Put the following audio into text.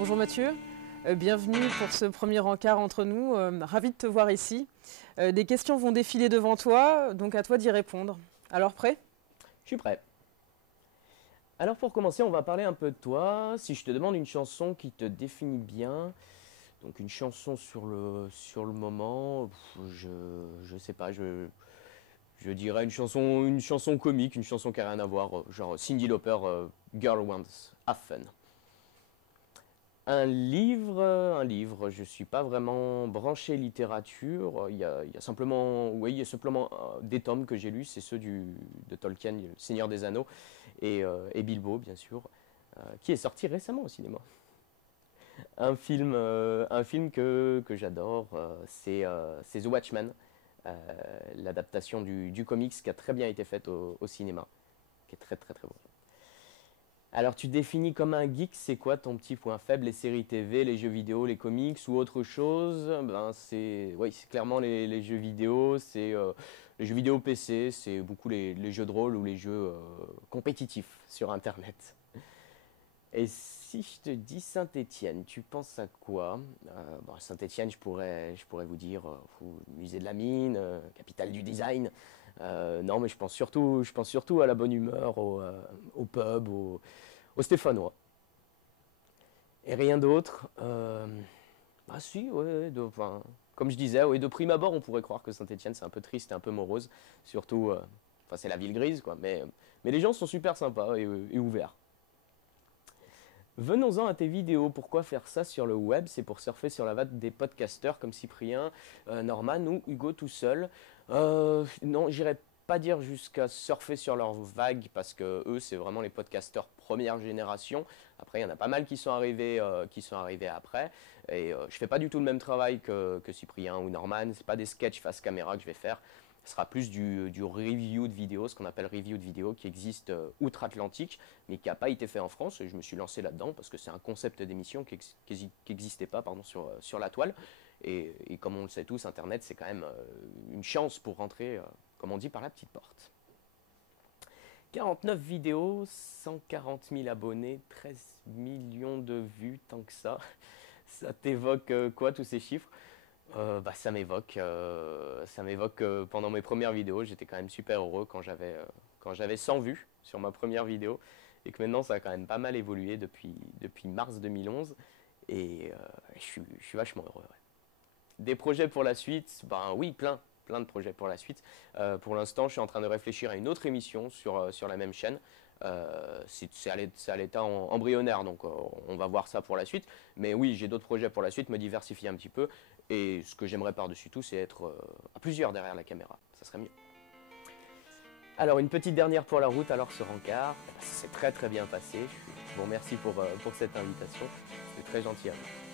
Bonjour Mathieu, bienvenue pour ce premier encart entre nous, ravi de te voir ici. Des questions vont défiler devant toi, donc à toi d'y répondre. Alors prêt? Je suis prêt. Alors pour commencer, on va parler un peu de toi. Si je te demande une chanson qui te définit bien, donc une chanson sur le moment, je sais pas, je dirais une chanson comique, une chanson qui a rien à voir, genre Cyndi Lauper, Girl Wants Have Fun. Un livre, je suis pas vraiment branché littérature. Il y a simplement, oui, il y a simplement des tomes que j'ai lus, c'est ceux de Tolkien, Le Seigneur des Anneaux, et Bilbo, bien sûr, qui est sorti récemment au cinéma. Un film que j'adore, c'est The Watchmen, euh, l'adaptation du comics qui a très bien été faite au cinéma, qui est très très très bon. Alors, tu définis comme un geek, c'est quoi ton petit point faible? Les séries TV, les jeux vidéo, les comics ou autre chose? Ben, oui, c'est clairement les jeux vidéo, les jeux vidéo PC, c'est beaucoup les jeux de rôle ou les jeux compétitifs sur Internet. Et si je te dis Saint-Étienne, tu penses à quoi? Bon, Saint-Étienne, je pourrais vous dire musée de la mine, capitale du design. Non, mais je pense surtout à la bonne humeur, au pub, au Stéphanois. Et rien d'autre. Ah si, ouais, enfin, comme je disais, ouais, de prime abord, on pourrait croire que Saint-Étienne c'est un peu triste et un peu morose. Surtout, enfin c'est la ville grise, quoi. Mais les gens sont super sympas et ouverts. Venons-en à tes vidéos. Pourquoi faire ça sur le web? C'est pour surfer sur la vague des podcasteurs comme Cyprien, Norman ou Hugo tout seul. Non, j'irai pas dire jusqu'à surfer sur leur vague parce que eux, c'est vraiment les podcasteurs première génération. Après, il y en a pas mal qui sont arrivés après. Et je fais pas du tout le même travail que Cyprien ou Norman. C'est pas des sketchs face caméra que je vais faire. Ce sera plus du review de vidéos, ce qu'on appelle review de vidéos, qui existe outre-Atlantique, mais qui n'a pas été fait en France. Et je me suis lancé là-dedans parce que c'est un concept d'émission qui n'existait pas pardon, sur la toile. Et comme on le sait tous, Internet, c'est quand même une chance pour rentrer, comme on dit, par la petite porte. 49 vidéos, 140 000 abonnés, 13 millions de vues, tant que ça. Ça t'évoque quoi tous ces chiffres? Bah, ça m'évoque pendant mes premières vidéos, j'étais quand même super heureux quand j'avais 100 vues sur ma première vidéo et que maintenant ça a quand même pas mal évolué depuis mars 2011 et je suis vachement heureux. Ouais. Des projets pour la suite, ben oui, plein de projets pour la suite. Pour l'instant, je suis en train de réfléchir à une autre émission sur la même chaîne. C'est à l'état embryonnaire, donc on va voir ça pour la suite. Mais oui, j'ai d'autres projets pour la suite, me diversifier un petit peu. Et ce que j'aimerais par-dessus tout, c'est être à plusieurs derrière la caméra. Ça serait mieux. Alors, une petite dernière pour la route, alors ce rencard. Ça s'est très très bien passé. Je vous remercie pour cette invitation. C'était très gentil à vous.